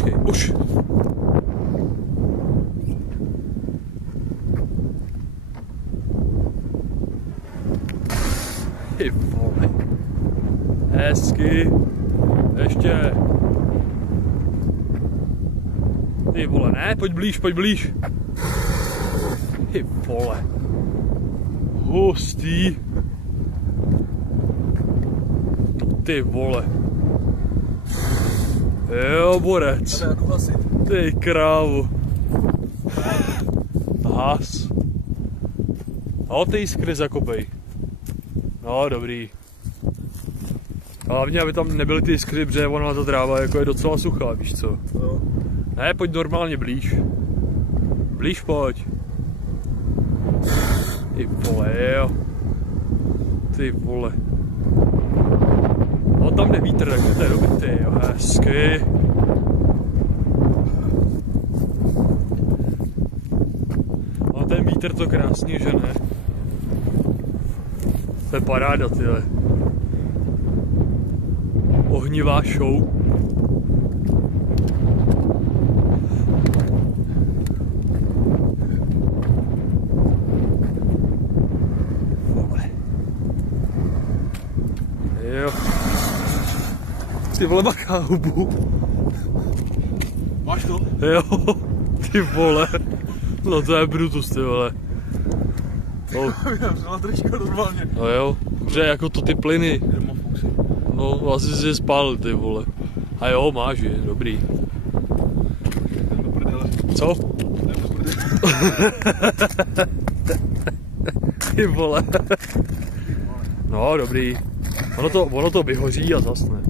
počkej, už. Ty vole. Hezky. Ještě. Ty vole, ne, pojď blíž, pojď blíž. Ty vole. Hustý. Ty vole. Jo, borec. Ty krávu. Has. No, ty jiskry zakopej. No, dobrý. Hlavně, aby tam nebyly ty jiskry, protože ona ta tráva jako je docela suchá, víš co? Jo. Ne, pojď normálně blíž. Blíž pojď. Ty vole, jo. Ty vole. No tam jde vítr, takže to je dobrý, ty jo, hezky. No ten vítr to krásně žene. To je paráda, tyhle. Ohnivá show. Jo. Ty vole, maká hubu. Máš to? Jo, ty vole. No to je Brutus, ty vole. No. Já vzala tričko normálně. No jo, že jako to ty plyny. No asi si je spálil, ty vole. A jo, máš je, dobrý. Co? Ty vole. No dobrý. Ono to vyhoří a zasne.